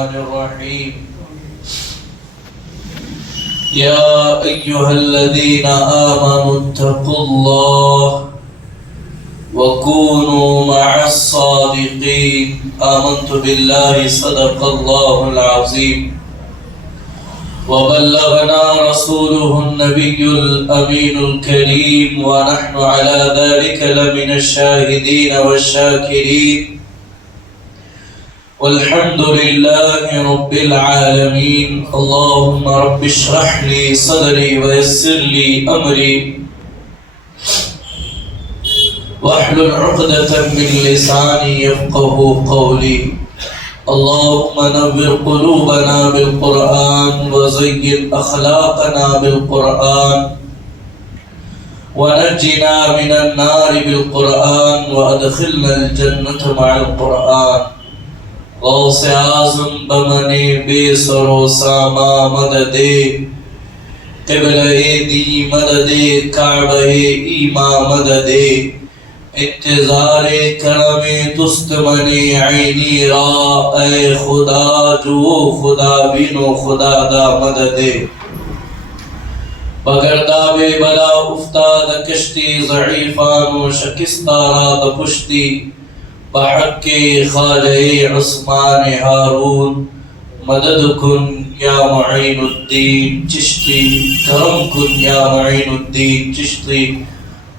الرحمن الرحيم يا أيها الذين آمنوا اتقوا الله وكونوا مع الصادقين آمنت بالله صدق الله العظيم وبلغنا رسوله النبي الأمين الكريم ونحن على ذلك لمن الشاهدين والشاكرين والحمد لله رب العالمين اللهم رب اشرح لي صدري ويسر لي أمري واحلل عقدة من لساني يفقه قولي اللهم نور قلوبنا بالقرآن وزين أخلاقنا بالقرآن ونجنا من النار بالقرآن وأدخلنا الجنة مع القرآن غوث اعظم بمنے بے سر و ساما مدد قبلہ دی مدد کعبہ ایمان مدد انتظار کرم تست من عینی را اے خدا جو خدا بینو خدا دا مدد بگردہ بے بلا افتاد کشتی ضعیفان و شکستہ را پشتی بحق خواجہ عثمان ہارون مدد کن یا معین الدین چشتی کرم کن یا معین الدین چشتی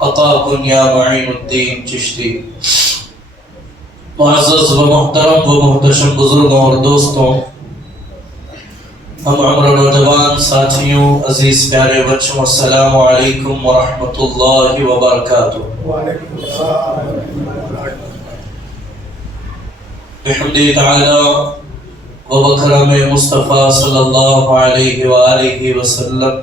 عطا کن یا معین الدین چشتی معزز و محترم و محتشم بزرگوں اور دوستوں، ہم عمر نوجوان ساتھیوں، عزیز پیارے بچوں، السلام علیکم ورحمۃ اللہ وبرکاتہ۔ وعلیکم السلام۔ بحمد تعالی و بکرم مصطفیٰ صلی اللہ علیہ وآلہ وسلم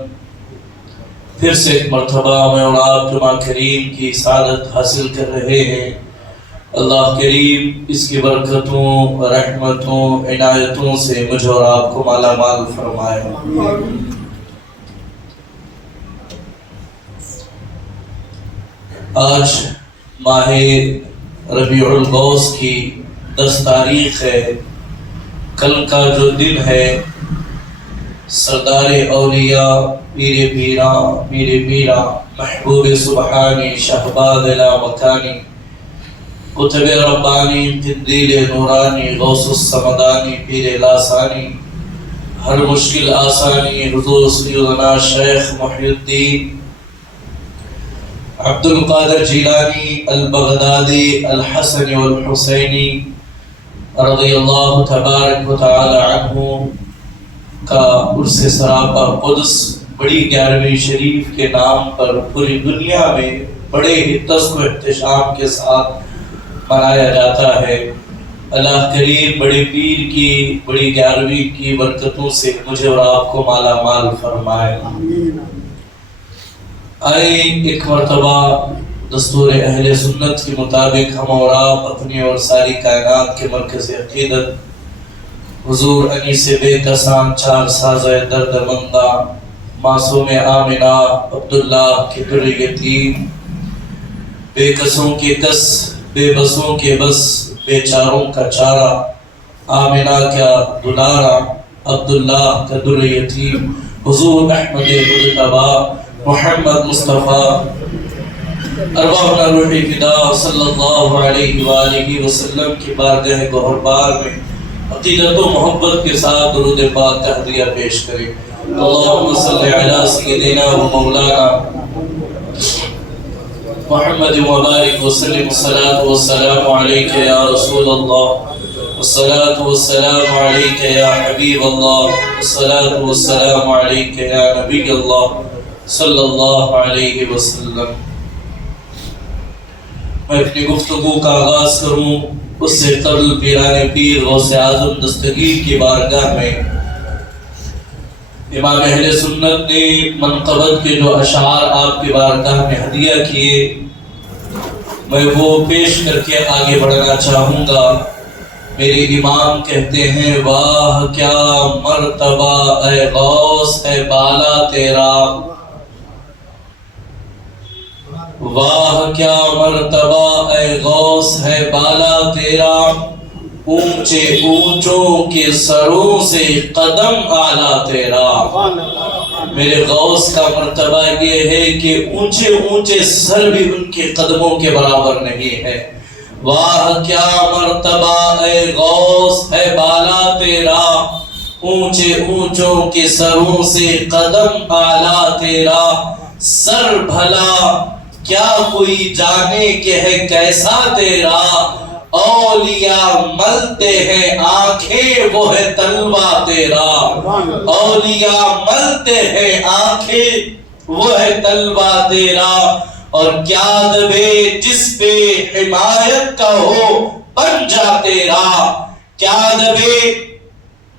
پھر سے ایک مرتبہ میں اور آپ جمعہ کریم کی سعادت حاصل کر رہے ہیں۔ اللہ کریم اس کی برکتوں، رحمتوں، عنایتوں سے مجھے اور آپ کو مالا مال فرمائے۔ آج ماہ ربیع الاوّل کی 10 تاریخ ہے۔ کل کا جو دن ہے سردار اولیاء پیر پیرا محبوب سبحانی شہباز لا مکانی قطب ربانی قندیل نورانی غوث السمدانی پیر لاسانی ہر مشکل آسانی حضور سیدنا شیخ محی الدین عبد القادر جیلانی البغدادی الحسن والحسینی رضی اللہ تبارک و تعالی عنہ کا عرس سراپا قدس بڑی 11ویں شریف کے نام پر پوری دنیا میں بڑے ہی تسک و احتشام کے ساتھ منایا جاتا ہے۔ اللہ کریم بڑے پیر کی بڑی 11ویں کی برکتوں سے مجھے اور آپ کو مالا مال فرمائے۔ آئے ایک مرتبہ دستور اہل سنت کے مطابق ہم اور آپ اپنی اور ساری کائنات کے مرکز عقیدت حضور انیس بے کسان چار سازہ درد مندہ معصوم آمنہ عبداللہ کے در یتیم بے کسوں کے کس بے بسوں کے بس بے چاروں کا چارہ آمنہ کا دلارہ عبداللہ کا در یتیم حضور احمد مجتبیٰ محمد مصطفیٰ ارواحنا روحی فدا صلی اللہ علیہ وآلہ وسلم کی بارگاہ گہربار میں عقیدت و محبت کے ساتھ درود پاک کا ہدیہ پیش کریں۔ اللہم صلی علی سیدنا و مولانا محمد مبارک وسلم الصلاة والسلام علیک یا رسول اللہ الصلاة والسلام علیک یا حبیب اللہ الصلاة والسلام علیک یا نبی اللہ صلی اللہ علیہ وسلم۔ میں اپنی گفتگو کا آغاز کروں اس سے قبل پیران پیر غوث اعظم دستگیر کی بارگاہ میں امام اہل سنت نے منقبت کے جو اشعار آپ کی بارگاہ میں ہدیہ کیے میں وہ پیش کر کے آگے بڑھنا چاہوں گا۔ میرے امام کہتے ہیں واہ کیا مرتبہ اے غوث ہے بالا تیرا، واہ کیا مرتبہ اے غوث ہے بالا تیرا، اونچے اونچوں کے سروں سے قدم اعلیٰ تیرا۔ میرے غوث کا مرتبہ یہ ہے کہ اونچے اونچے سر بھی ان کے قدموں کے برابر نہیں ہے۔ واہ کیا مرتبہ اے غوث ہے بالا تیرا، اونچے اونچوں کے سروں سے قدم اعلیٰ تیرا۔ سر بھلا کیا کوئی جانے کہ ہے کیسا تیرا، اولیاء ملتے ہیں آنکھیں وہ ہے طلبہ تیرا۔ اولیاء ملتے ہیں آنکھیں وہ ہے طلبہ تیرا۔ اور کیا دبے جس پہ حمایت کا ہو پنجہ تیرا، کیا دبے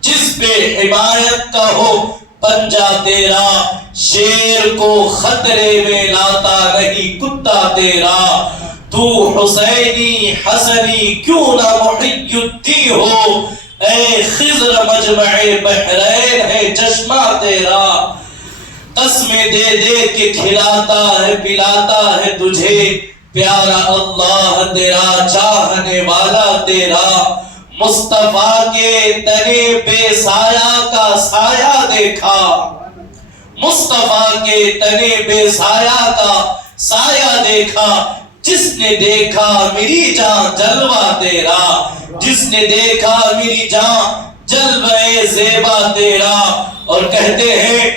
جس پہ حمایت کا ہو پنجہ تیرا۔ شیر کو خطرے میں لاتا نہیں کتا تیرا، تو حسینی حسنی کیوں نہ محی الدین ہو، اے خضر مجمع بحرین ہے چشمہ تیرا۔ قسمیں دے دے کے کھلاتا ہے پلاتا ہے تجھے، پیارا اللہ تیرا چاہنے والا تیرا۔ مصطفیٰ کے تنے بے سایہ کا سایہ دیکھا، مصطفیٰ کے تنے بے سایہ کا سایہ دیکھا۔ جس نے دیکھا میری جان جلوہ تیرا، جس نے دیکھا میری جان جلوہ زیبا تیرا۔ اور کہتے ہیں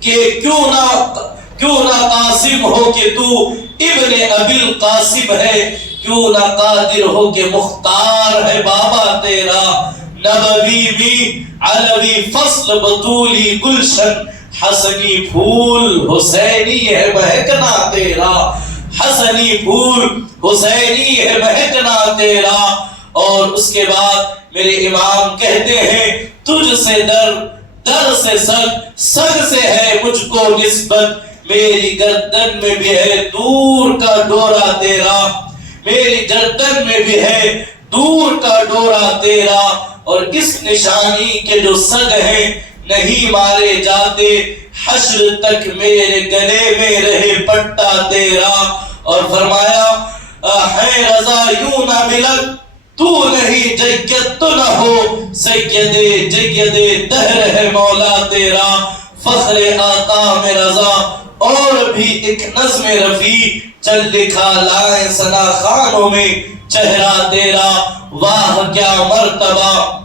کہ کیوں نہ قاسم ہو کہ تو ابن ابی القاسم ہے، کیوں نہ قادر ہو کہ مختار ہے بابا تیرا۔ نبوی بھی علوی فصل بطولی گلشن، حسنی پھول حسینی ہے مہکنا تیرا، حسنی پھول حسینی ہے مہکنا تیرا۔ اور اس کے بعد میرے امام کہتے ہیں تجھ سے در سے سگ سے ہے مجھ کو نسبت، میری گردن میں بھی ہے دور کا ڈورا تیرا، میری گردن میں بھی ہے دور کا ڈورا تیرا۔ اور اس نشانی کے جو سگ ہیں نہیں مارے جاتے، حشر تک میرے گلے میں رہے پٹا تیرا۔ اور فرمایا ہے رضا یوں نہ ملک تو نہیں جید تو نہ ہو، سید دہر ہے مولا تیرا۔ فخر آقا میں رضا اور بھی ایک نظم رفیع چل لکھا لائیں ثنا خانوں میں چہرہ تیرا۔ واہ کیا مرتبہ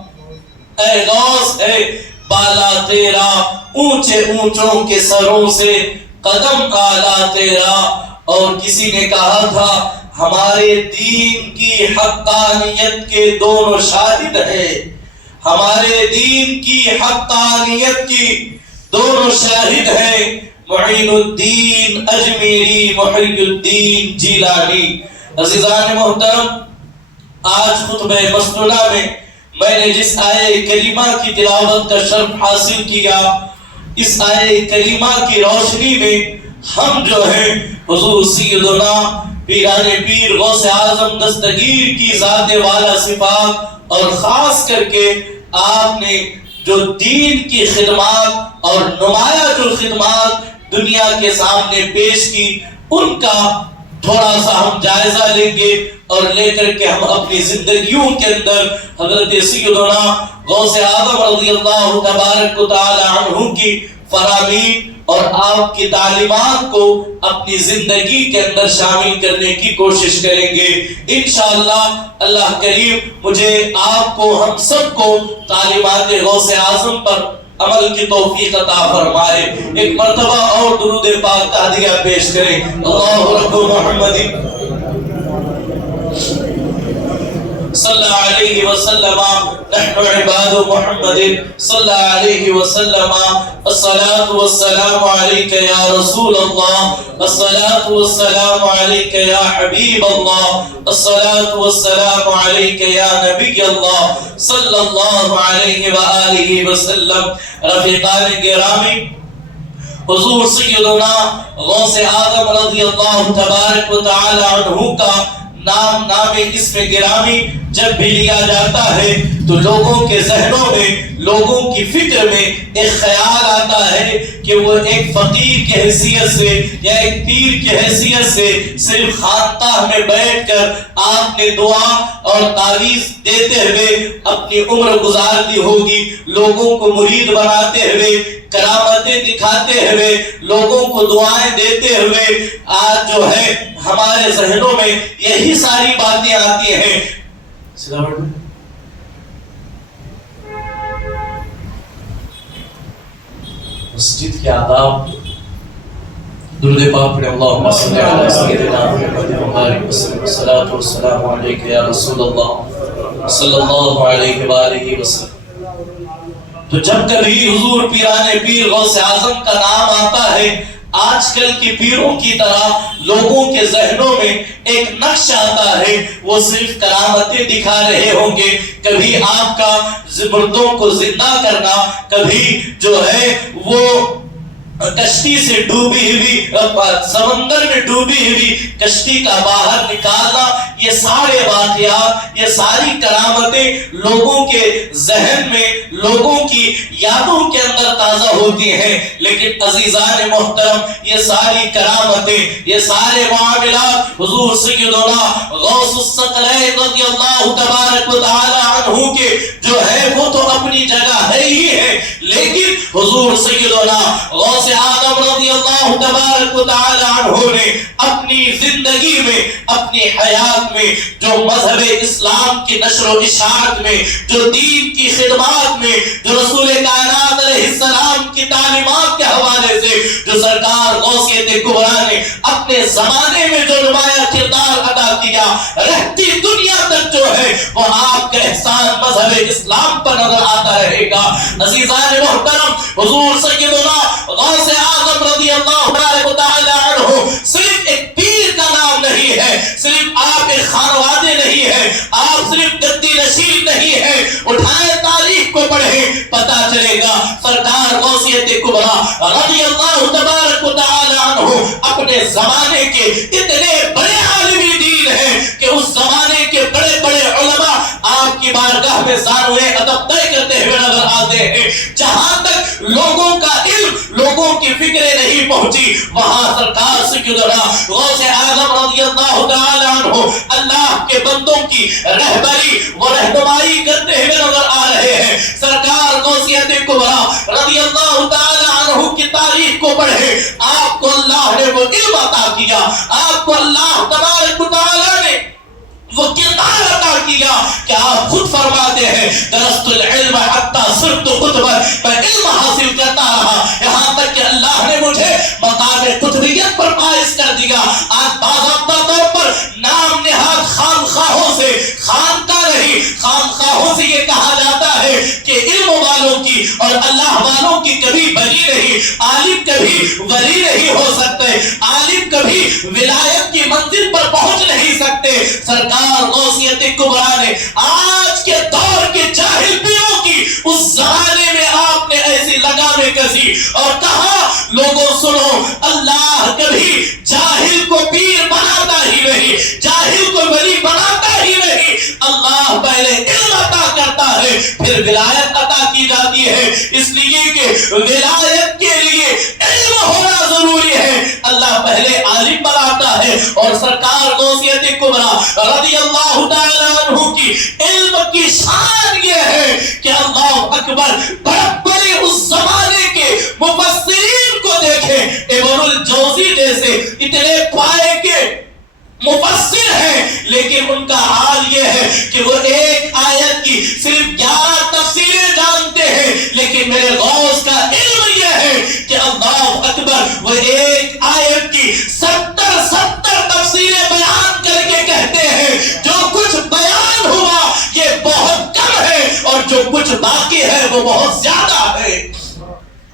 اے غوث ہے بالا تیرا، اونچے اونچوں کے سروں سے قدم اعلیٰ تیرا۔ اور کسی نے کہا تھا ہمارے دین کی حقانیت کے دونوں شاہد ہیں، ہمارے دین کی حقانیت کی دونوں شاہد ہیں، معین الدین اجمیری، محی الدین جیلانی۔ عزیزان محترم، آج خطبہ مسنونہ میں نے جس آیہ کریمہ کی تلاوت کا شرف حاصل کیا، اس آیہ کریمہ کی روشنی میں ہم جو ہیں حضور سیدنا پیران پیر غوث اعظم دستگیر کی ذات والا صفات اور خاص کر کے آپ نے جو دین کی خدمات اور نمایاں جو خدمات دنیا کے سامنے پیش کی، ان کا تھوڑا سا ہم جائزہ لیں گے اور لے کر کے ہم اپنی زندگیوں کے اندر حضرت سیدنا غوث اعظم رضی اللہ تبارک و تعالی عنہ کی فرامین اور آپ کی تعلیمات کو اپنی زندگی کے اندر شامل کرنے کی کوشش کریں گے انشاءاللہ۔ اللہ کریم مجھے آپ کو ہم سب کو تعلیمات غوث اعظم پر عمل کی توفیق عطا فرمائے۔ ایک مرتبہ اور درود پاک کا ہدیہ پیش کریں۔ اللہ رب محمد صلی اللہ علیہ وسلم، نحن عباد محمد صلی اللہ علیہ وسلم، الصلاة والسلام علیک یا رسول اللہ، الصلاة والسلام علیک یا حبیب اللہ، الصلاة والسلام علیک یا نبی اللہ صلی اللہ علیہ وآلہ وسلم۔ رفیقان گرامی، حضور سیدنا غوث اعظم رضی اللہ تبارک و تعالی عنہ کا نام اسم گرامی جب بھی لیا جاتا ہے تو لوگوں کے ذہنوں میں، لوگوں کی فکر میں ایک خیال آتا ہے کہ وہ ایک فقیر کی حیثیت سے یا ایک پیر کی حیثیت سے صرف خانقاہ میں بیٹھ کر آپ نے دعا اور تعویذ دیتے ہوئے اپنی عمر گزار دی ہوگی، لوگوں کو مرید بناتے ہوئے، کرامتیں دکھاتے ہوئے، لوگوں کو دعائیں دیتے ہوئے۔ آج جو ہے ہمارے ذہنوں میں یہی ساری باتیں آتی ہیں۔ مسجد کے آداب، درود پاک پڑھیں، اللہم صلی علی سیدنا محمد وبارک وسلم، والصلاۃ والسلام علیک یا رسول اللہ صلی اللہ علیہ وآلہ وسلم۔ تو جب کبھی حضور پیران پیر غوث اعظم کا نام آتا ہے، آج کل کے پیروں کی طرح لوگوں کے ذہنوں میں ایک نقش آتا ہے، وہ صرف کرامتیں دکھا رہے ہوں گے، کبھی آپ کا مردوں کو زندہ کرنا، کبھی جو ہے وہ کشتی سے ڈوبی ہوئی، سمندر میں ڈوبی ہوئی کشتی کا باہر نکالنا، یہ سارے واقعات، یہ ساری کرامتیں لوگوں کے ذہن میں، لوگوں کی یادوں کے اندر تازہ ہوتی ہیں۔ لیکن عزیزان محترم، یہ ساری کرامتیں، یہ سارے معاملات حضور سیدنا غوث الثقلین رضی اللہ تبارک و تعالی عنہ کے جو ہے وہ تو اپنی جگہ ہے ہی ہے، لیکن حضور سیدنا غوث اعظم رضی اللہ تبارک و تعالی عنہ نے اپنی زندگی میں، اپنی حیات میں جو مذہب اسلام کی نشر و اشاعت میں، جو دین کی خدمات میں، جو رسول کائنات علیہ السلام کی تعلیمات کے حوالے سے جو سرکار غوثیت کبریٰ نے اپنے زمانے میں جو نمایاں کردار ادا کیا، رہتی دنیا تک جو ہے وہ آپ کا احسان مذہب اسلام پر نظر آتا رہے گا۔ عزیزان محترم، حضور سیدنا غوث اعظم رضی اللہ تعالی عنہ صرف ایک پیر کا نام نہیں ہے، صرف آپ ایک خانوادے نہیں ہے، آپ صرف گدی نشین نہیں ہے۔ اٹھائے تاریخ کو پڑھیں، پتا چلے گا سرکار غوثیت کبریٰ رضی اللہ تبارک و تعالی عنہ اپنے زمانے کے اتنے بڑے عالمی دین ہیں کہ اس زمانے کے بڑے بڑے علماء آپ کی بارگاہ میں ثانوے ادب طے کرتے ہوئے نظر آتے ہیں۔ جہاں تک لوگوں کا علم، لوگوں کی فکریں نہیں پہنچی، وہاں سرکار سیدنا غوث اعظم رضی اللہ تعالی عنہ اللہ کے بندوں کی رہبری و رہنمائی کرتے ہوئے نظر آ رہے ہیں۔ سرکار غوثیت کبریٰ رضی اللہ تعالی عنہ کی تاریخ کو پڑھیں، آپ کو اللہ نے وہ علم عطا کیا، آپ کو اللہ تبارک و تعالی نے وہ کردار عطا کیا کہ آپ خود فرماتے ہیں درست العلم حتی صرت قطبا، میں علم حاصل کرتا رہا یہاں تک کہ اللہ نے مجھے مقام قطبیت پر فائز کر دیا۔ آج باضابطہ طور پر نام نہاد خانخواہوں سے، خانقاہ نہیں، خانخواہوں سے یہ کہا جاتا ہے کہ علم والوں کی اور اللہ والوں کی کبھی بنی نہیں، عالم کبھی ولی نہیں ہو سکتے، عالم کبھی ولایت کی منزل پر پہنچ نہیں سکتے۔ سرکار غوثیت کبریٰ نے آج کے دور کے جاہل پیروں کی اس زمانے میں آپ نے ایسی لگامیں کسی اور کہا لوگوں سنو، اللہ کبھی جاہل کو پیر بناتا ہی نہیں، جاہل کو ولی بناتا ہی نہیں، اللہ پہلے علم عطا کرتا ہے پھر ولایت عطا کی جاتی ہے۔ اس لیے کہ ولایت کے لیے علم ہونا ضروری ہے، اللہ پہلے عالم بناتا ہے۔ اور سرکار غوثیت کبریٰ رضی اللہ تعالی عنہ کی علم کی شان یہ ہے کہ اللہ اکبر، بڑے اس زمانے کے مفسرین کو دیکھیں، ابن الجوزی جیسے اتنے پائے کے مفسر ہیں، لیکن ان کا حال یہ ہے کہ وہ ایک آیت کی صرف 11 تفسیریں جانتے ہیں، لیکن میرے غوث کا علم یہ ہے کہ اللہ اکبر، وہ ایک آیت کی 70 تفسیریں بیان کر کے کہتے ہیں جو کچھ بیان ہوا یہ بہت کم ہے اور جو کچھ باقی ہے وہ بہت زیادہ ہے۔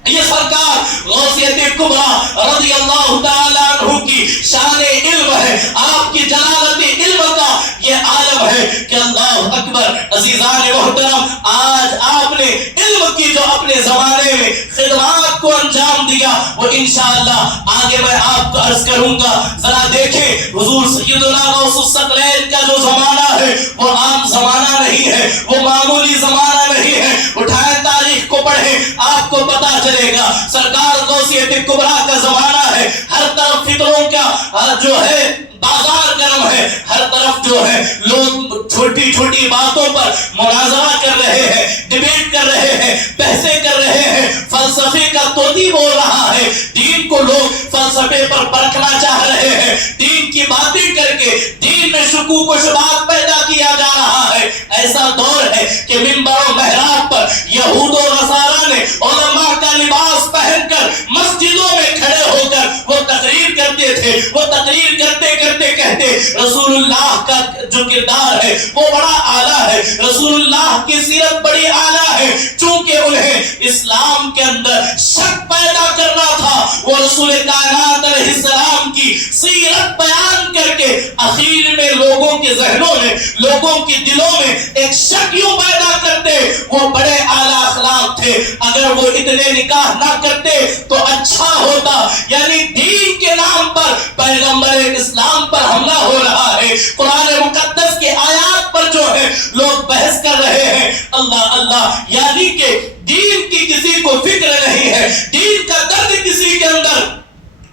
یہ سرکار غوثیت کبریٰ رضی اللہ تعالی عنہ کی شان علم ہے، آپ کی جلالت علم کا یہ عالم ہے کہ اللہ اکبر۔ عزیزان محترم، آج آپ نے نے علم کی جو اپنے زمانے میں خدمات کو انجام دیا وہ انشاءاللہ آگے میں آپ کو عرض کروں گا. ذرا دیکھیں حضور سیدنا غوث الثقلین کا جو زمانہ ہے وہ عام زمانہ نہیں ہے، وہ معمولی زمانہ نہیں ہے. اٹھائیں تاریخ کو پڑھیں، آپ کو پتا چلے گا. سرکار غوثیت کبریٰ کا زمانہ ہے، ہر طرف فطروں کا جو ہے بازار گرم ہے، ہر طرف جو ہے لوگ چھوٹی چھوٹی باتوں پر مناظرہ کر رہے ہیں، ڈیبیٹ کر رہے ہیں، بحثیں کر رہے ہیں. فلسفے کا طوطی بول رہا ہے، دین کو لوگ فلسفے پر پرکھنا چاہ رہے ہیں، دین کی باتیں کر کے دین میں شکوک و شبہات پیدا کیا جا رہا ہے. ایسا دور ہے کہ منبر و محراب پر یہود و نصارا نے علماء کا لباس پہن کر مسجدوں میں کھڑے ہو کر وہ تقریر کرتے تھے. وہ تقریر کرتے کرتے کہتے رسول اللہ کا جو کردار ہے وہ بڑا اعلیٰ ہے، رسول اللہ کی سیرت بڑی اعلیٰ ہے. چونکہ انہیں اسلام کے اندر شک پیدا کرنا تھا، وہ رسول کائنات علیہ السلام کی سیرت بیان کر کے اخیر میں لوگوں کے ذہنوں میں، لوگوں کے دلوں میں ایک شک یوں پیدا کرتے. وہ بڑے اعلیٰ اخلاق تھے، اگر وہ اتنے نکاح نہ کرتے تو اچھا ہوتا. یعنی دین کے نام پر پیغمبر اسلام پر حملہ ہو رہا ہے، قرآن مقدس کے آیات پر جو ہے لوگ بحث کر رہے ہیں. اللہ اللہ، یعنی کہ دین کی کسی کو فکر نہیں ہے، دین کا درد کسی کے اندر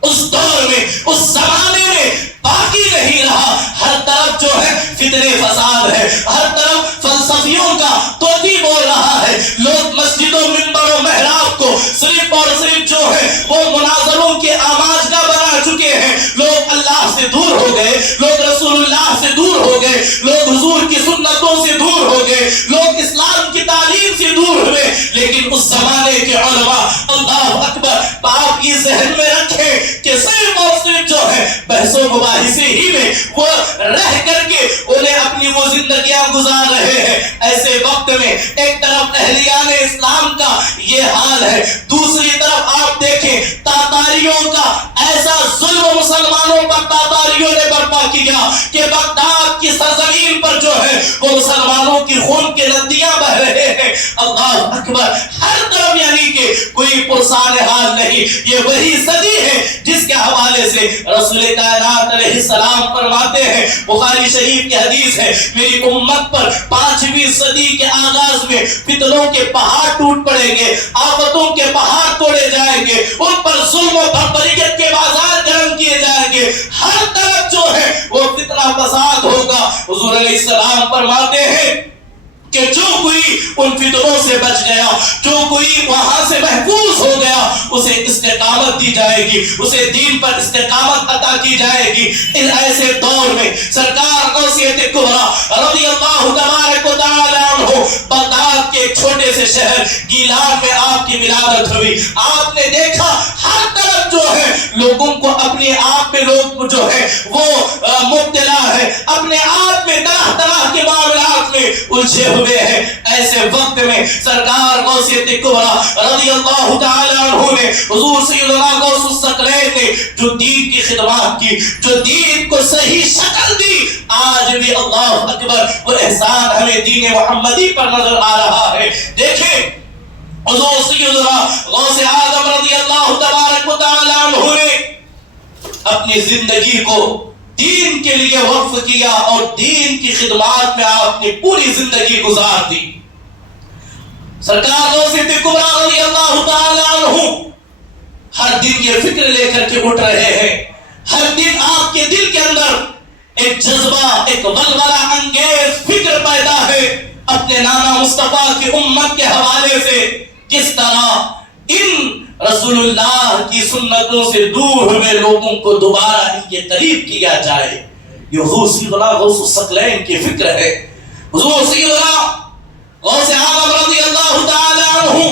اس دور میں اس زمانے میں باقی نہیں رہا. ہر طرف جو ہے فتنے فساد ہے، ہر طرف فلسفیوں کا طوطی بول رہا ہے. لوگ مسجدوں منبر و محراب کو صرف اور صرف جو ہے وہ مناظروں کے آماجگاہ بنا چکے ہیں. لوگ اللہ سے دور ہو گئے، لوگ رسول اللہ سے دور ہو گئے، لوگ حضور کی سنتوں سے دور ہو گئے، لوگ اسلام کی تعلیم سے دور ہوئے. لیکن اس زمانے کے علماء، اللہ اکبر، آپ یہ ذہن میں رکھیں کہ صرف اور صرف جو ہے بحث و مباحثے ہی میں وہ رہ کر کے انہیں اپنی وہ زندگیاں گزار رہے ہیں. ایسے وقت میں ایک طرف اہلیان اسلام کا یہ حال ہے، دوسری طرف آپ دیکھیں تاتاریوں کا ایسا ظلم مسلمانوں پر تاتاریوں نے برپا کیا کہ بغداد کی سرزمین پر جو ہے وہ مسلمانوں کی خون کے ندیاں بہ رہے ہیں. اللہ اکبر، ہر طرف یعنی کہ کوئی پرسان حال نہیں. یہ وہی صدی ہے جس کے حوالے سے رسول کائنات علیہ السلام فرماتے ہیں، بخاری شریف کی حدیث ہے، میری امت پر 5ویں صدی کے آغاز میں فتنوں کے پہاڑ ٹوٹ پڑیں گے، آفتوں کے پہاڑ توڑے جائیں گے، ان پر ظلم و بربریت کے بازار گرم کیے جائیں گے. ہر طرف جو ہے وہ فتنہ فساد ہوگا. حضور علیہ السلام فرماتے ہیں کہ جو کوئی ان فتنوں سے بچ گیا، جو کوئی وہاں سے محفوظ ہو گیا، اسے استقامت دی جائے گی، اسے دین پر استقامت عطا کی جائے گی. ان ایسے دور میں سرکار غوثیت کبریٰ رضی اللہ تبارک و تعالی عنہ بغداد کے ایک چھوٹے سے شہر گیلان میں آپ کی ولادت ہوئی. آپ نے دیکھا ہر طرف جو ہے لوگوں کو اپنے آپ میں لوگ جو ہے وہ مبتلا ہے، اپنے آپ میں طرح طرح کے معاملات میں الجھے ہوئے ہیں. ایسے وقت میں سرکار غوثیت کبریٰ رضی اللہ تعالی عنہ نے، حضور سیدنا غوث الثقلین نے جو دین کی خدمات کی، جو دین کو صحیح شکل دی، آج بھی اللہ اکبر وہ احسان ہمیں دین محمدی پر نظر آ رہا ہے. دیکھیں حضور سیدنا غوث اعظم رضی اللہ تبارک و تعالی عنہ نے اپنی زندگی کو دین کے لیے وقف کیا اور دین کی خدمات میں آپ نے پوری زندگی گزار دی. سرکار غوثیت کبریٰ رضی اللہ تعالی عنہ ہر دن یہ فکر لے کر کے اٹھ رہے ہیں، ہر دن آپ کے دل کے اندر ایک جذبہ، ایک ولولہ انگیز فکر پیدا ہے اپنے نانا مصطفیٰ کی امت کے حوالے سے، کس طرح ان رسول اللہ کی سنتوں سے دور ہوئے لوگوں کو دوبارہ ان کے قریب کیا جائے. یہ حضور سیدنا غوث الثقلین کی فکر ہے. حضور سیدنا غوث اعظم رضی اللہ تعالی عنہ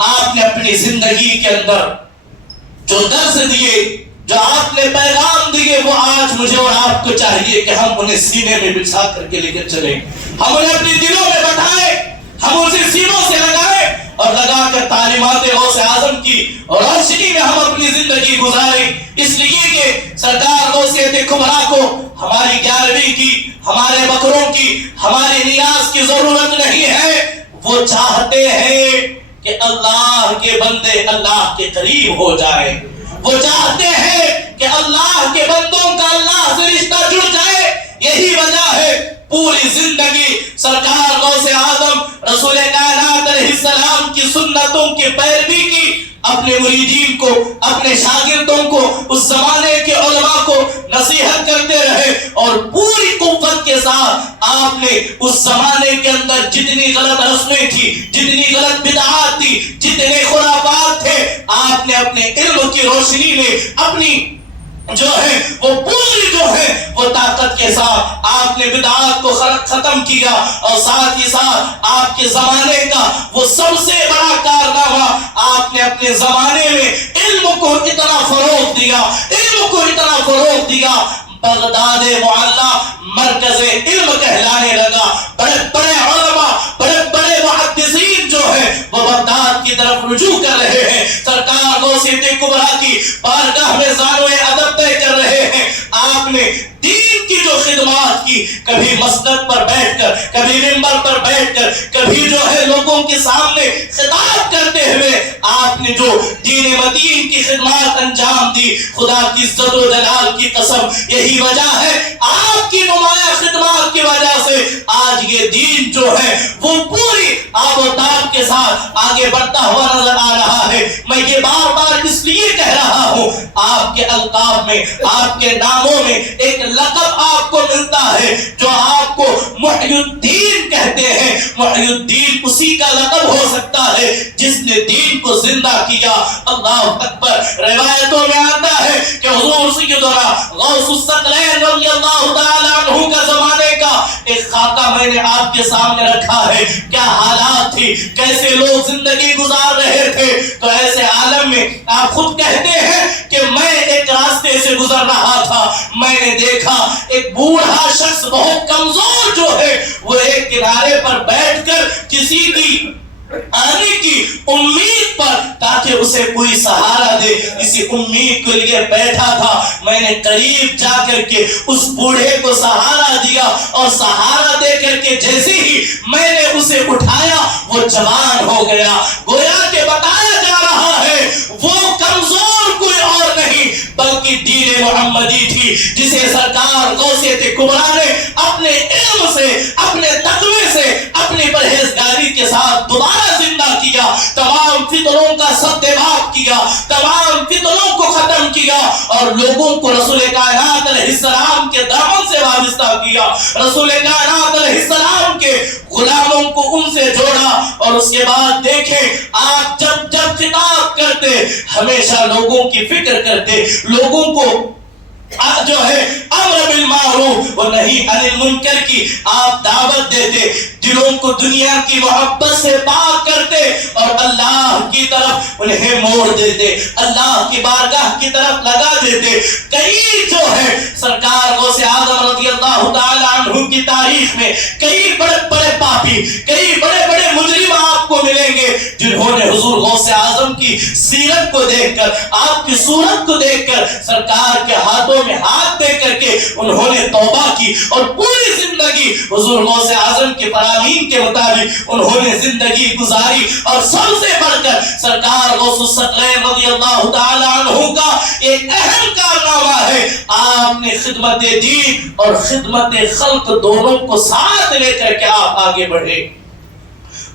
آپ نے اپنی زندگی کے اندر جو درس دیے، جو آپ نے پیغام دیے، وہ آج مجھے اور آپ کو چاہیے کہ ہم انہیں سینے میں بچھا کر کے لے کر چلیں، ہم انہیں اپنے دلوں میں بٹھائیں، ہم اسے سینوں سے لگائیں اور لگا کر تعلیمات غوث اعظم کی روشنی میں ہم اپنی زندگی گزاریں. اس لیے کہ سرکار غوثیت کبریٰ کو ہماری 11ویں کی، ہمارے بکروں کی، ہمارے نیاز کی ضرورت نہیں ہے. وہ چاہتے ہیں کہ اللہ کے بندے اللہ کے قریب ہو جائیں، وہ چاہتے ہیں کہ اللہ کے بندوں کا اللہ سے رشتہ جڑ جائے۔ یہی وجہ ہے پوری زندگی سرکار غوث اعظم رسول کائنات علیہ السلام کی سنتوں کی پیروی کی، اپنے مریدین کو، اپنے شاگردوں کو، اس زمانے کے علماء کو نصیحت کرتے رہے، اور پوری قوت کے ساتھ آپ نے اس زمانے کے اندر جتنی غلط رسمیں تھی، جتنی غلط بدعات تھی، جتنے خرافات تھے، آپ نے اپنے علم کی روشنی میں اپنی جو ہے وہ پوری جو ہے وہ طاقت کے ساتھ آپ نے بدعات کو ختم کیا، اور ساتھ ہی ساتھ آپ کے زمانے کا وہ سب سے بڑا کارنامہ، آپ نے اپنے زمانے میں علم کو اتنا فروغ دیا، علم کو اتنا فروغ دیا، بغداد معلی مرکز علم کہلانے لگا۔ بڑے بڑے علماء، بڑے بڑے محدثین جو ہے وہ بغداد کی طرف رجوع کر رہے ہیں، سرکار غوثیت کبریٰ کی بارگاہ میں زانوئے ادب طے کر رہے ہیں۔ آپ نے دین کی جو خدمات کی، کبھی مسند پر بیٹھ کر، کبھی منبر پر بیٹھ کر، کبھی جو ہے لوگوں کے سامنے خطاب کرتے ہوئے آپ نے جو دین مدین کی خدمات انجام دی، خدا کی عزت و جلال کی قسم یہی وجہ ہے، آپ کی نمایاں خدمات کی وجہ سے آج یہ دین جو ہے وہ پوری آب و تاب کے ساتھ آگے بڑھتا ہوا نظر آ رہا ہے۔ میں یہ بار بار اس لیے کہہ رہا ہوں، آپ کے القاب میں، آپ کے ناموں میں ایک لقب آپ کو ملتا ہے جو آپ کو محی الدین کہتے ہیں۔ محی الدین اسی کا لقب ہو سکتا ہے جس نے دین کو زندہ کیا۔ اللہ اکبر۔ روایتوں میں آتا ہے کہ حضور سیدنا غوث الثقلین رضی اللہ تعالی عنہ کا زمانے کا ایک خاکہ میں نے آپ کے سامنے رکھا ہے۔ کیا حالات تھی، کیسے لوگ زندگی گزار رہے تھے، تو ایسے عالم میں آپ خود کہتے ہیں کہ میں ایک راستے سے گزر رہا تھا، میں نے دیکھا ایک بوڑھا شخص بہت کمزور جو ہے وہ ایک کنارے پر بیٹھ کر کسی کی آنے کی امید پر تاکہ اسے کوئی سہارا دے، اسی امید کے لیے بیٹھا تھا۔ میں نے قریب جا کر کے اس بوڑھے کو سہارا دیا، اور سہارا دے کر کے جیسے ہی میں نے اسے اٹھایا وہ جوان ہو گیا۔ گویا کہ بتایا جا رہا ہے وہ کمزور کوئی اور نہیں بلکہ دین محمدی تھی، جسے سرکار غوثیت کبریٰ نے اپنے علم سے، اپنے تقوی سے، اپنی پرہیزگاری کے ساتھ دوبارہ زندہ کیا، تمام فتنوں کا سدباب کیا، تمام فتنوں کو ختم کیا، اور لوگوں کو رسول کائنات علیہ السلام کے دامن سے وابستہ کیا، رسول کائنات علیہ السلام کے غلاموں کو ان سے جوڑا۔ اور اس کے بعد دیکھیں آپ جب خطاب کرتے ہمیشہ لوگوں کی فکر کرتے، لوگوں کو جو ہے امر بالمعروف و نہی عن المنکر کی آپ دعوت دیتے، دلوں کو دنیا کی محبت سے پاک کرتے، اور اللہ کی طرف انہیں موڑ دیتے، اللہ کی بارگاہ کی طرف لگا دیتے۔ کئی جو ہے سرکار غوث اعظم رضی اللہ تعالی عنہ کی تاریخ میں کئی بڑے بڑے پاپی، کئی بڑے بڑے مجرم آپ کو ملیں گے جنہوں نے حضور غوث اعظم کی سیرت کو دیکھ کر، آپ کی صورت کو دیکھ کر، سرکار کے ہاتھوں میں ہاتھ دے کر کے انہوں نے توبہ کی، اور پوری زندگی حضور غوث اعظم کے فرامین کے مطابق انہوں نے زندگی گزاری۔ اور سب سے بڑھ کر سرکار غوث الثقلین رضی اللہ تعالی عنہ کا ایک اہم کارنامہ ہے، آپ نے خدمت دین اور خدمت خلق دونوں کو ساتھ لے کر کے آپ آگے بڑھے،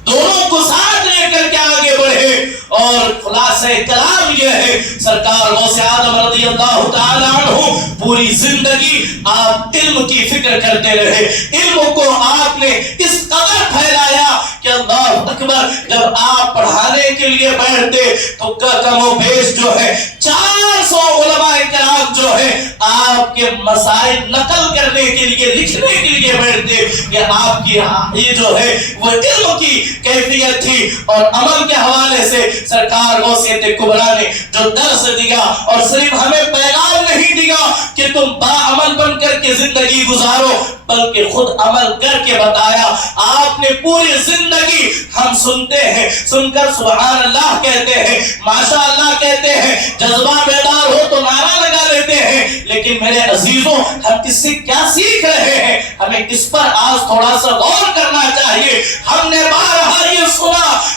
دونوں کو ساتھ لے کر کے آگے بڑھے۔ اور خلاصہ کلام یہ ہے سرکار غوث اعظم رضی اللہ تعالی عنہ پوری زندگی آپ علم کی فکر کرتے رہے، علم کو آپ نے اس قدر پھیلایا کہ اللہ اکبر، جب آپ پڑھانے کے لیے بیٹھتے تو کم و بیش جو ہے 400 علماء کرام جو ہے آپ کے مسائل نقل کرنے کے لیے، لکھنے کے لیے بیٹھتے، کہ آپ کی یہ جو ہے وہ علم کی کیفیت تھی۔ اور عمل کے حوالے سے سرکار غوثیت کبریٰ نے جو درس دیا، اور صرف ہمیں پیغام نہیں دیا کہ تم باعمل بن کر کے زندگی گزارو، بلکہ خود عمل کر کے بتایا۔ آپ نے پوری زندگی، ہم سنتے ہیں، سن کر سبحان اللہ کہتے ہیں، ماشاء اللہ کہتے ہیں، جذبہ بیدار ہو تو نعرہ لگا لیتے ہیں، لیکن میرے عزیزوں ہم اس سے کیا سیکھ رہے ہیں؟ ہمیں اس پر آج تھوڑا سا غور کرنا چاہیے۔ ہم نے بارہا یہ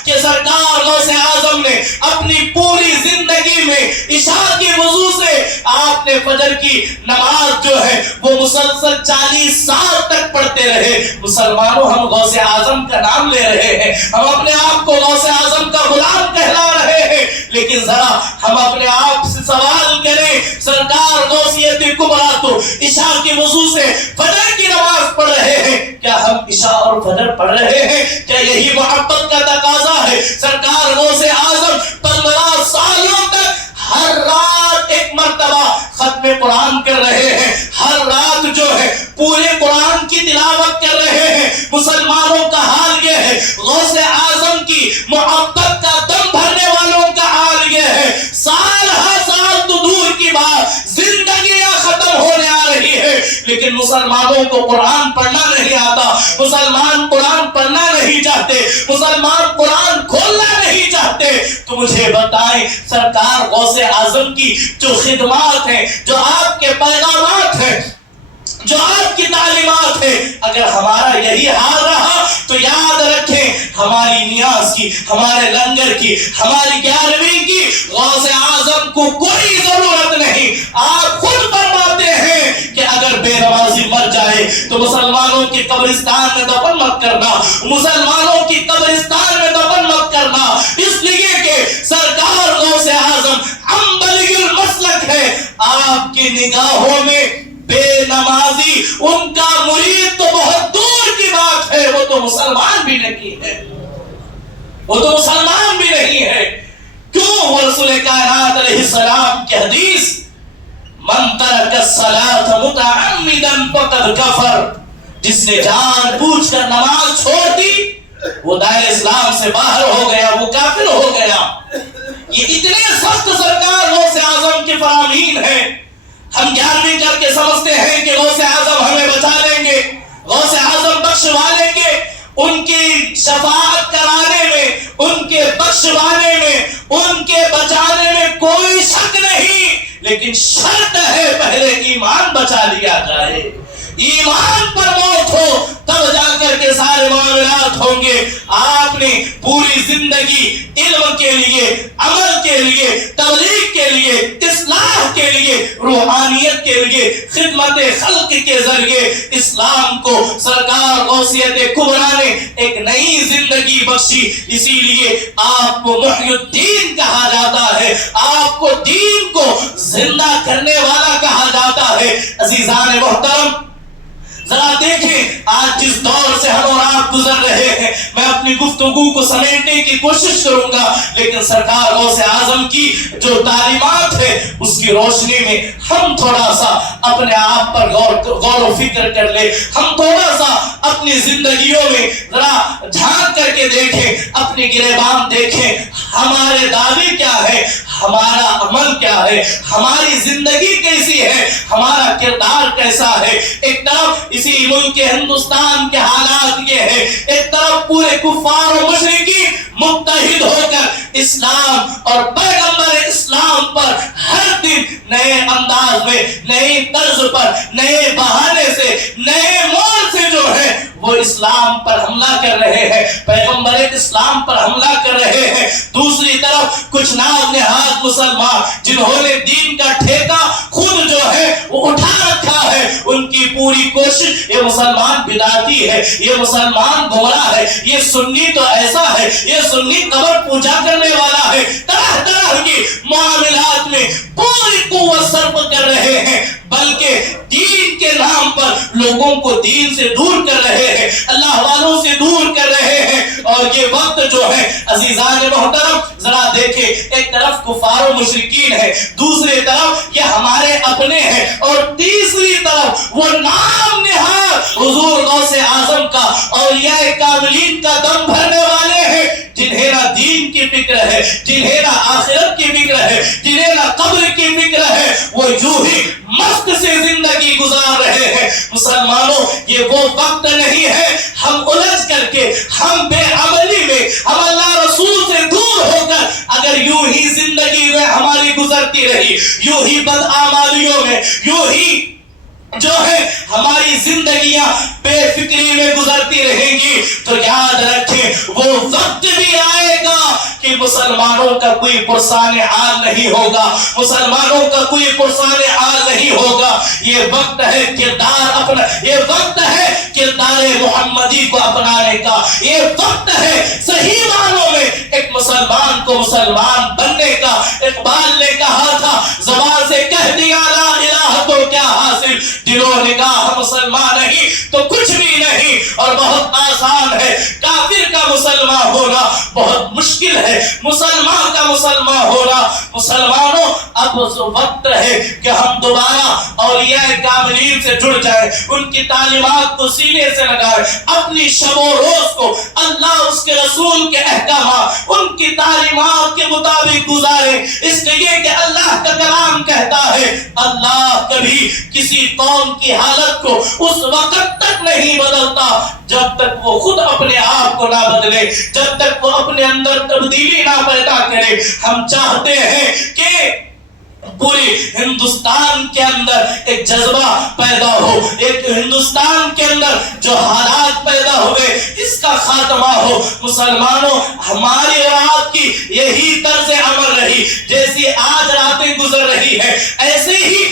کہ سرکار غوث اعظم نے اپنی پوری زندگی میں عشاء کی وضو سے آپ نے فجر کی نماز جو ہے وہ مسلسل 40 سال تک پڑھتے رہے۔ مسلمانوں، ہم غوث اعظم کا نام لے رہے ہیں، ہم اپنے آپ کو غوث اعظم کا غلام کہلا رہے ہیں، لیکن ذرا ہم اپنے آپ سے سوال کریں، سرکار غوثیت کبریٰ تو عشاء کی وضو سے فجر کی نماز پڑھ رہے ہیں، کیا ہم عشاء اور فجر پڑھ رہے ہیں؟ کیا یہی محبت کا تقاضا ہے؟ سرکار غوث اعظم 15 سالوں تک ہر رات ایک مرتبہ ختم قرآن کر رہے ہیں، ہر رات جو ہے پورے قرآن کی تلاوت کر رہے ہیں۔ مسلمانوں کا حال یہ ہے، غوث اعظم کی محبت کا دم بھرنے والوں کا حال یہ ہے، سال ہر سال تو دور کی بات، زندگیاں ختم ہونے آ رہی ہے، لیکن مسلمانوں کو قرآن پڑھنا نہیں آتا، مسلمان قرآن پڑھنا نہیں چاہتے، مسلمان قرآن کھولنا نہیں چاہتے۔ تو مجھے بتائیں، سرکار غوث اعظم کی جو خدمات ہیں، جو آپ کے پیغامات ہیں، جو آپ کی تعلیمات ہے، اگر ہمارا یہی حال رہا تو یاد رکھیں، ہماری نیاز کی، ہمارے لنگر کی، ہماری 11ویں کی غوث اعظم کو کوئی ضرورت نہیں۔ آپ خود فرماتے ہیں کہ اگر بے نمازی مر جائے تو مسلمانوں کی قبرستان میں دفن مت کرنا، مسلمانوں کی قبرستان میں دفن مت کرنا، اس لیے کہ سرکار غوث اعظم انبلی المسلک ہے۔ آپ کی نگاہوں میں بے نمازی، ان کا مرید تو بہت دور کی بات ہے، وہ تو مسلمان بھی نہیں ہے، وہ تو مسلمان بھی نہیں ہے۔ کیوں؟ وہ رسول کائنات علیہ السلام کی حدیث، من ترک الصلاۃ متعمدا فقد کفر، جس نے جان بوجھ کر نماز چھوڑ دی وہ دائرہ اسلام سے باہر ہو گیا، وہ کافر ہو گیا۔ یہ اتنے سخت سرکار غوث اعظم کے فرامین ہیں، ہم 11ویں کر کے سمجھتے ہیں کہ غوث اعظم ہمیں بچا لیں گے، غوث اعظم بخشوا لیں گے۔ ان کی شفاعت کرانے میں، ان کے بخشوانے میں، ان کے بچانے میں کوئی شک نہیں، لیکن شرط ہے پہلے ایمان بچا لیا جائے، ایمان پر موت ہو تب جا کر کے سارے معاملات ہوں گے۔ آپ نے پوری زندگی علم کے لیے، عمل کے لیے، تبلیغ کے لیے، اصلاح کے لیے، روحانیت کے لیے، خدمت خلق کے ذریعے اسلام کو سرکار غوثیت کبریٰ نے ایک نئی زندگی بخشی۔ اسی لیے آپ کو محی الدین کہا جاتا ہے، آپ کو دین کو زندہ کرنے والا کہا جاتا ہے۔ عزیزان محترم، ذرا دیکھیں آج جس دور سے ہم اور آپ گزر رہے ہیں، میں اپنی گفتگو کو سمیٹنے کی کوشش کروں گا، لیکن سرکار غوث اعظم کی جو تعلیمات ہے اس کی روشنی میں ہم تھوڑا سا اپنے آپ پر غور و فکر کر لیں، ہم تھوڑا سا اپنی زندگیوں میں ذرا جھانک کر کے دیکھیں، اپنی گریبان دیکھیں، ہمارے دعوے کیا ہے، ہمارا عمل کیا ہے، ہماری زندگی کیسی ہے، ہمارا کردار کیسا ہے۔ ایک طرف اسی ملک کے ہندوستان کے حالات یہ ہے، ایک طرف پورے کفار و مشرکین متحد ہو کر اسلام اور پیغمبر اسلام پر ہر دن نئے انداز میں، نئی طرز پر، نئے بہانے سے، نئے موڑ سے جو ہے وہ اسلام پر حملہ کر رہے ہیں، پیغمبر اسلام پر حملہ کر رہے ہیں۔ دوسری طرف کچھ نام نہاد مسلمان جنہوں نے دین کا ٹھیکہ خود جو ہے وہ اٹھا رکھا ہے، ان کی پوری کوشش یہ مسلمان بدعتی ہے، یہ مسلمان گمراہ ہے، یہ سنی تو ایسا ہے، یہ سنی قبر پوجا کرنے والا ہے، طرح طرح کی معاملات میں پوری قوت صرف کر رہے ہیں، بلکہ دین کے نام پر لوگوں کو دین سے دور کر رہے ہیں، اللہ والوں سے دور کر رہے ہیں۔ اور یہ وقت جو ہے عزیزان محترم ذرا دیکھیں، ایک طرف کفار و مشرکین ہے، دوسری طرف یہ ہمارے اپنے ہیں، اور تیسری طرف وہ نام نہاد حضور غوث اعظم کا، اولیاء کاملین کا دم بھرنے والے ہیں، جنہیں نہ دین کی فکر ہے، جنہیں نہ آخرت کی فکر ہے، جنہیں نہ قبر کی فکر ہے، وہ یوں ہی مست سے زندگی گزار رہے ہیں۔ مسلمانوں، یہ وہ وقت نہیں ہے ہم الجھ کر کے، ہم بے عملی میں، ہم اللہ رسول سے دور ہو کر اگر یوں ہی زندگی میں ہماری گزرتی رہی، یوں ہی بدعمالیوں میں، یوں ہی جو ہے ہماری زندگیاں بے فکری میں گزرتی رہیں گی، تو یاد رکھیں وہ وقت بھی آئے مسلمانوں کا کوئی پرسان حال نہیں ہوگا، مسلمانوں کا کوئی پرسان حال نہیں ہوگا۔ یہ وقت ہے کردار اپنا، یہ وقت ہے کردار محمدی کو اپنانے کا، یہ وقت ہے صحیح معنوں میں ایک مسلمان کو مسلمان بننے کا۔ اقبال نے کہا تھا زبان سے کہہ دیا لا الہ تو کیا حاصل، دل و نگاہ مسلمان نہیں تو کچھ بھی نہیں۔ اور بہت آسان ہے کافر کا مسلمان ہونا، بہت مشکل ہے مسلمان کا مسلمان ہونا۔ مسلمانوں اب وقت ہے کہ ہم دوبارہ اولیاء کاملین سے جڑ جائیں، ان کی تعلیمات کو سینے سے لگائیں، اپنی شب و روز کو اللہ اس کے رسول کے احکامات ان کی تعلیمات کے مطابق گزاریں، اس لیے کہ اللہ کا کلام کہتا ہے اللہ کبھی کسی قوم کی حالت کو اس وقت تک نہیں بدلتا جب تک وہ خود اپنے آپ کو نہ بدلے، جب تک وہ اپنے اندر تبدیلی نہ پیدا کرے۔ ہم چاہتے ہیں کہ پوری ہندوستان کے اندر ایک جذبہ پیدا ہو، ایک ہندوستان کے اندر جو حالات پیدا ہوئے اس کا خاتمہ ہو۔ مسلمانوں ہماری اور آپ کی یہی طرز عمل رہی، جیسی آج راتیں گزر رہی ہے ایسے ہی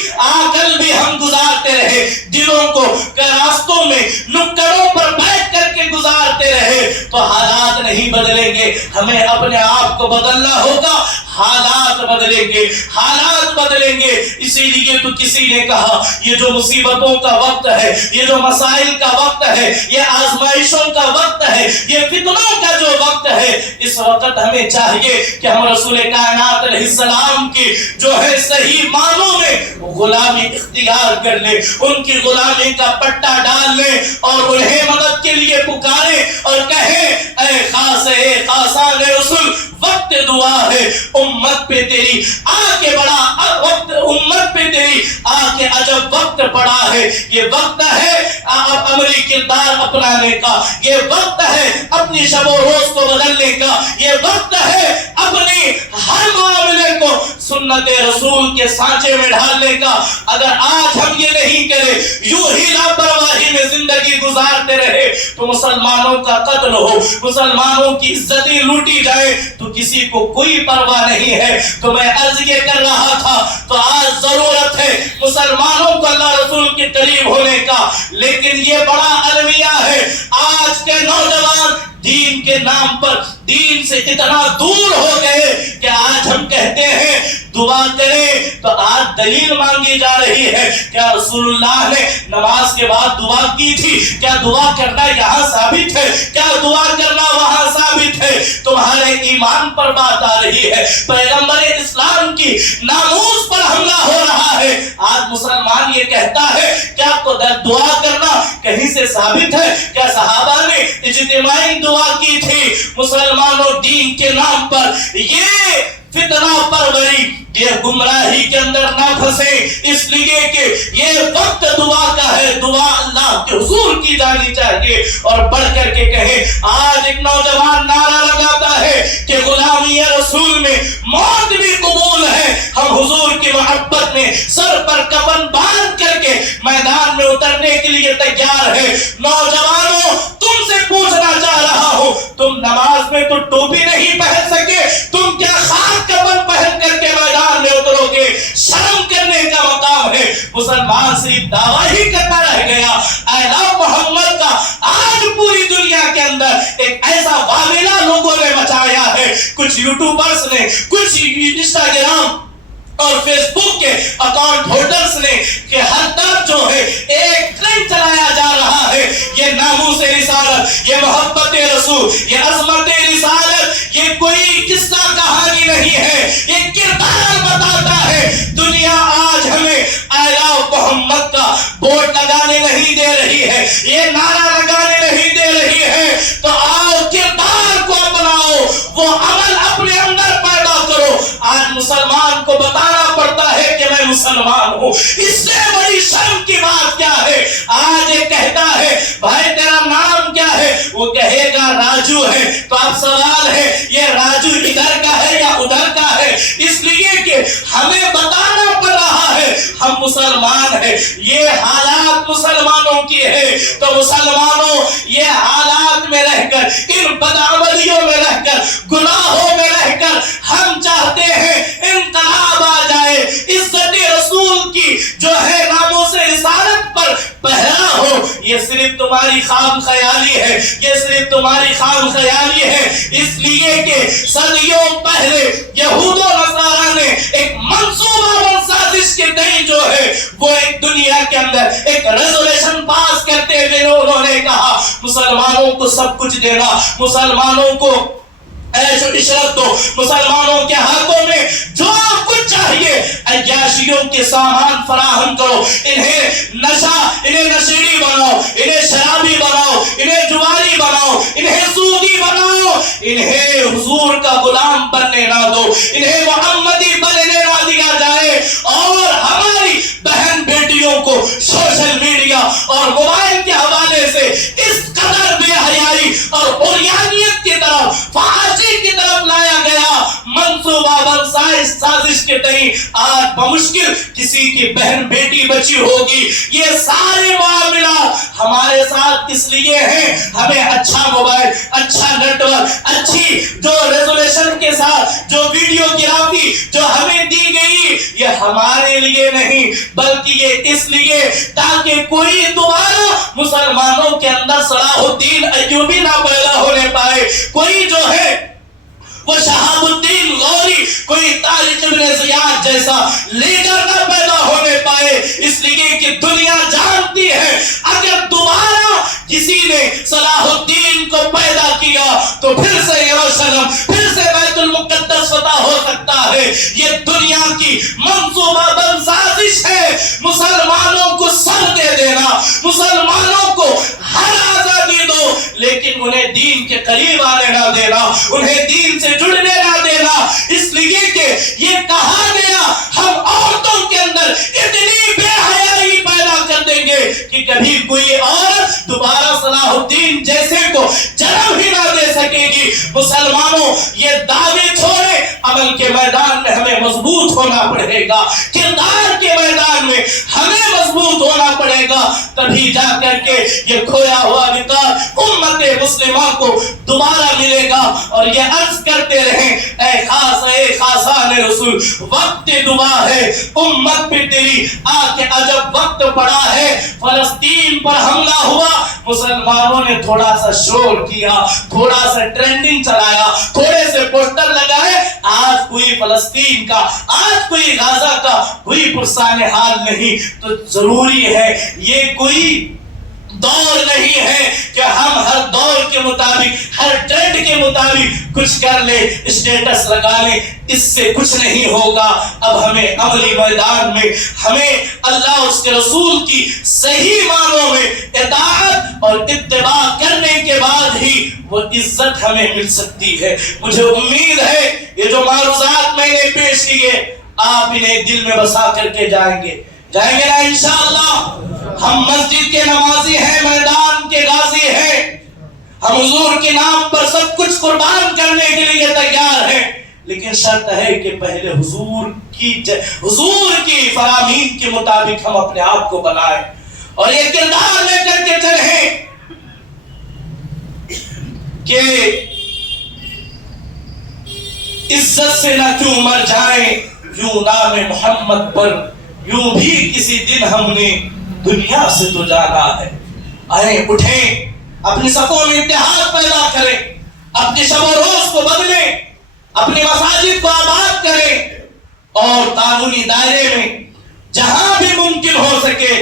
کل بھی ہم گزارتے رہے، دلوں کو راستوں میں نکڑوں پر بیٹھ کر کے گزارتے رہے تو حالات نہیں بدلیں گے۔ ہمیں اپنے آپ کو بدلنا ہوگا، حالات بدلیں گے، حالات بدلیں گے۔ اسی لیے تو کسی نے کہا یہ جو مصیبتوں کا وقت ہے، یہ جو مسائل کا وقت ہے، یہ آزمائشوں کا وقت ہے، یہ فتنوں کا جو وقت ہے، اس وقت ہمیں چاہیے کہ ہم رسول کائنات علیہ السلام کی جو ہے صحیح معنوں میں غلامی اختیار کر لیں، ان کی غلامی کا پٹا ڈال لیں اور انہیں مدد کے لیے پکاریں اور کہیں اے خاصان رسول وقت دعا ہے، امت پہ تیری آ کے بڑا وقت، امت پہ تیری آ کے عجب وقت پڑا ہے۔ یہ وقت ہے عملی کردار اپنانے کا، یہ وقت ہے اپنی شب و روز کو بدلنے کا، یہ وقت ہے اپنی ہر معاملے کو سنت رسول کے سانچے میں ڈھالنے کا۔ اگر آج ہم یہ نہیں کریں، یوں ہی لاپرواہی میں زندگی گزارتے رہے تو مسلمانوں کا قتل ہو، مسلمانوں کی عزتیں لوٹی جائے تو کسی کو کوئی پرواہ نہیں ہے۔ تو میں عرض یہ کر رہا تھا تو آج ضرورت ہے مسلمانوں کو اللہ رسول کے قریب ہونے کا، لیکن یہ بڑا المیہ ہے۔ آج کے نوجوان دین کے نام پر دین سے اتنا دور ہو گئے کہ آج ہم کہتے ہیں دعا کریں تو آج دلیل مانگی جا رہی ہے۔ کیا رسول اللہ نے نماز کے بعد دعا کی تھی؟ کیا دعا کرنا یہاں ثابت ہے؟ کیا دعا کرنا وہاں ثابت ہے؟ تمہارے ایمان پر بات آ رہی ہے، پیغمبر اسلام کی ناموس پر حملہ ہو رہا ہے۔ آج مسلمان یہ کہتا ہے کیا دعا کرنا کہیں سے ثابت ہے؟ کیا صحابہ نے اجتماعی دعا کی تھی؟ مسلمانوں دین کے نام پر یہ فتنہ پروری، یہ گمراہی کے اندر نہ پھنسے، اس لیے کہ یہ وقت دعا کا ہے، دعا اللہ کے حضور کی جانی چاہیے۔ اور بڑھ کر کے کہے آج ایک نوجوان نعرہ لگاتا ہے کہ غلامی رسول میں موت بھی قبول ہے، ہم حضور کی محبت میں سر پر کفن باندھ کر کے میدان میں اترنے کے لیے تیار ہے۔ نوجوانوں تم سے پوچھنا چاہ رہا ہوں، تم نماز میں تو ٹوپی نہیں پہن سکے، تم کیا خاک کفن پہن کر کے میدان میں اترو گے؟ شرم کرنے کا مقام ہے۔ مسلمان صرف دعویٰ ہی کرتا رہ گیا، اعلان محمد کا آج پوری دنیا کے اندر ایک ایسا واویلا لوگوں نے مچایا ہے، کچھ یوٹیوبرز نے، کچھ انسٹاگرام اور فیس بک کے اکاؤنٹ ہولڈرز نے کہ ہر طرف جو ہے ایک ٹرینڈ چلایا جا رہا ہے، یہ ناموس رسالت، یہ محبت رسول، یہ عظمت رسالت، یہ کوئی قصہ کہانی نہیں ہے، یہ کردار بتاتا ہے۔ دنیا آج ہمیں اعلیٰ محمد کا بورڈ لگانے نہیں دے رہی ہے، یہ نعرہ لگانے نہیں دے رہی ہے، تو آؤ کردار کو اپناؤ، وہ عمل اپنے اندر پیدا کرو۔ آج مسلمان کو بتانا پڑتا ہے کہ میں مسلمان ہوں، اس سے بڑی شرم کی بات کیا ہے؟ آج یہ کہتا ہے بھائی تیرا نام کیا ہے، وہ کہے گا راجو ہے، تو اب سوال ہے یہ راجو ادھر کا ہے یا ادھر کا ہے؟ اس لیے کہ ہمیں بتانا پڑ رہا ہے ہم مسلمان ہیں۔ یہ حالات مسلمانوں کی ہے تو مسلمانوں یہ حالات میں رہ کر، ان بدعملیوں میں رہ کر، گناہوں میں رہ کر خام خیالی ہے، یہ صرف تمہاری خام خیالی ہے، اس لیے کہ صدیوں پہلے یہود و نصارہ نے ایک منصوبہ بند سازش کے تئیں جو ہے وہ ایک دنیا کے اندر ایک ریزولوشن پاس کرتے ہوئے انہوں نے کہا مسلمانوں کو سب کچھ دینا، مسلمانوں کو عیش و عشرت دو، مسلمانوں کے ہاتھوں میں جو کچھ چاہیے عیاشیوں کے سامان فراہم کرو، انہیں نشیڑی بناؤ، انہیں شرابی بناؤ، انہیں جواری بناؤ، انہیں سودی بناؤ، انہیں حضور کا غلام بننے نہ دو، انہیں محمدی بننے نہ دیا جائے، اور ہماری بہن بیٹیوں کو سوشل میڈیا اور موبائل کے حوالے سے اس قدر بے حیائی اور عریانیت کی طرف، فحاشی کی طرف لایا گیا، منصوبہ بند سازش کے تئیں آج بمشکل کسی کی بہن بیٹی بچی ہوگی۔ یہ سارے معاملات ہمارے ساتھ اس لیے ہیں ہمیں اچھا موبائل، اچھا نیٹ ورک، اچھی جو ریزولوشن کے ساتھ جو ویڈیو گرافی جو ہمیں دی گئی، یہ ہمارے لیے نہیں بلکہ یہ اس لیے تاکہ کوئی دوبارہ مسلمانوں کے اندر صلاح الدین ایوبی نہ پیدا ہونے پائے، کوئی جو ہے وہ شہاب الدین غوری، کوئی طارق ابن زیاد جیسا لیڈر نہ پیدا ہونے پائے، اس لیے کہ دنیا جانتی ہے اگر دوبارہ کسی نے صلاح الدین کو پیدا کیا تو پھر سے یروشلم، پھر سے بیت المقدس فتح ہو سکتا ہے۔ یہ دنیا کی منصوبہ بند سازش ہے، مسلمانوں کو سر دے دینا، مسلمانوں کو ہر آزادی دو لیکن انہیں دین کے قریب آنے نہ دینا، انہیں دین سے جڑنے نہ دینا، اس لیے کہ یہ کہا گیا ہم عورتوں کے اندر اتنی بے حیائی پیدا کر دیں گے کہ کبھی کوئی عورت دوبارہ صلاح الدین جیسے کو جنم ہی نہ دے سکے گی۔ مسلمانوں یہ دعوے چھوڑے، عمل کے میدان میں ہمیں مضبوط ہونا پڑے گا، کردار کے میدان میں ہمیں مضبوط ہونا پڑے گا، تبھی جا کر کے یہ کھویا ہوا وقار امت مسلمہ کو دوبارہ ملے گا۔ اور یہ عرض کرتے رہیں اے خاصان رسول، وقت دعا ہے، امت پہ تیری آ کے عجب وقت پڑا ہے۔ فلسطین پر حملہ ہوا، مسلمانوں نے تھوڑا سا شور کیا، تھوڑا سا ٹرینڈنگ چلایا، تھوڑے سے پوسٹر لگائے، آج کوئی فلسطین کا، آج کوئی غزہ کا کوئی پرسان حال نہیں۔ تو ضروری ہے، یہ کوئی دور نہیں ہے کہ ہم ہر دور کے مطابق، ہر ٹرینڈ کے مطابق کچھ کر لیں، اسٹیٹس لگا لیں، اس سے کچھ نہیں ہوگا۔ اب ہمیں عملی میدان میں ہمیں اللہ اس کے رسول کی صحیح معنوں میں اطاعت اور اتباع کرنے کے بعد ہی وہ عزت ہمیں مل سکتی ہے۔ مجھے امید ہے یہ جو معروضات میں نے پیش کیے آپ انہیں دل میں بسا کر کے جائیں گے نا انشاءاللہ۔ ہم مسجد کے نمازی ہیں، میدان کے غازی ہیں، ہم حضور کے نام پر سب کچھ قربان کرنے کے لیے تیار ہیں، لیکن شرط ہے کہ پہلے حضور کی فرامین کے مطابق ہم اپنے آپ کو بنائیں اور یہ کردار لے کر کے چلیں کہ عزت سے نہ کیوں مر جائیں یوں نام محمد پر، یوں بھی کسی دن ہم نے دنیا سے تو جانا ہے۔ آئیں اٹھیں، اپنی صفوں میں اتحاد پیدا کریں، اپنے شب و روز کو بدلیں، اپنی مساجد کو آباد کریں اور قانونی دائرے میں جہاں بھی ممکن ہو سکے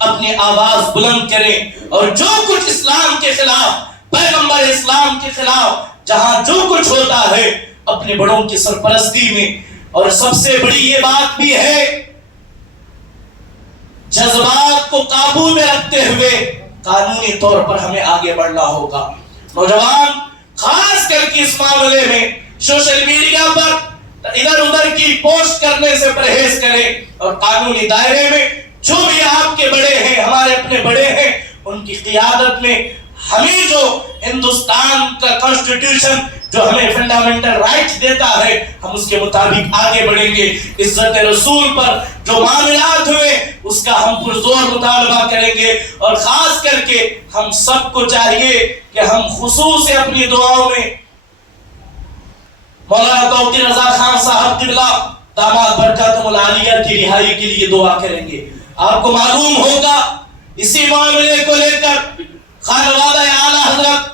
اپنی آواز بلند کریں، اور جو کچھ اسلام کے خلاف، پیغمبر اسلام کے خلاف جہاں جو کچھ ہوتا ہے اپنے بڑوں کی سرپرستی میں، اور سب سے بڑی یہ بات بھی ہے جذبات کو قابو میں رکھتے ہوئے قانونی طور پر ہمیں آگے بڑھنا ہوگا۔ نوجوان خاص کر کے اس معاملے میں سوشل میڈیا پر ادھر ادھر کی پوسٹ کرنے سے پرہیز کریں، اور قانونی دائرے میں جو بھی آپ کے بڑے ہیں، ہمارے اپنے بڑے ہیں، ان کی قیادت میں ہمیں جو ہندوستان کا کانسٹیٹیوشن جو ہمیں فنڈامنٹل رائٹس دیتا ہے ہم اس کے مطابق آگے بڑھیں گے۔ عزت رسول پر جو معاملات ہوئے اس کا ہم پرزور مطالبہ کریں گے، اور خاص کر کے ہم سب کو چاہیے کہ ہم خصوص اپنی دعاؤں میں مولانا توقیر رضا خان صاحب قبلہ داماد برکاتہم العالیہ کی رہائی کے لیے دعا کریں گے۔ آپ کو معلوم ہوگا اسی معاملے کو لے کر خانوادہ اعلیٰ حضرت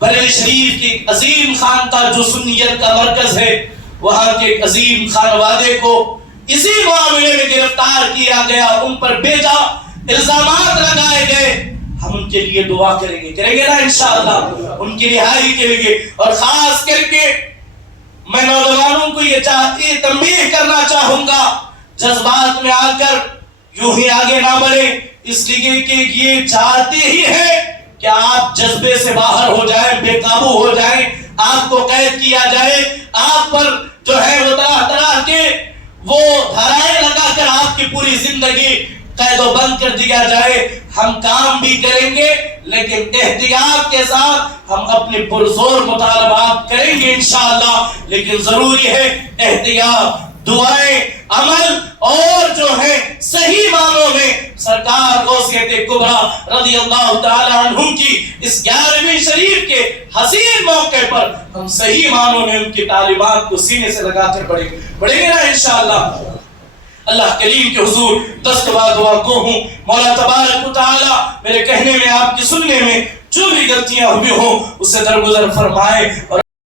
بریلی شریف کی ایک عظیم خانقاہ جو سنیت کا مرکز ہے، وہاں کے ایک عظیم خانوادے کو اسی معاملے میں گرفتار کیا گیا، ان پر بیجا الزامات لگائے گئے. ہم ان کے لیے دعا کریں گے نا انشاءاللہ ان کی رہائی کے لیے. اور خاص کر کے میں نوجوانوں کو یہ تنبیہ کرنا چاہوں گا، جذبات میں آ کر یوں ہی آگے نہ بڑھیں، اس لیے کہ یہ چاہتے ہی ہیں کہ آپ جذبے سے باہر ہو جائیں، بے قابو ہو جائیں، آپ کو قید کیا جائے، آپ پر جو ہے وہ طرح طرح کے وہ دھرائیں لگا کر آپ کی پوری زندگی قید و بند کر دیا جائے. ہم کام بھی کریں گے لیکن احتیاط کے ساتھ ہم اپنے پرزور مطالبات کریں گے انشاءاللہ، لیکن ضروری ہے احتیاط، دعائیں، عمل، اور جو ہے صحیح معنوں میں سرکار غوثیت کبریٰ رضی اللہ تعالی عنہ کی اس 11ویں شریف کے حسین موقع پر ہم صحیح معنوں میں ان کی تعلیمات کو سینے سے لگا کر بڑھیں گے نا انشاءاللہ. اللہ کریم کے حضور دست بعد دعا گو ہوں، مولا تبارک و تعالی میرے کہنے میں، آپ کی سننے میں جو بھی غلطیاں ہوئی ہوں اسے درگزر فرمائے. اور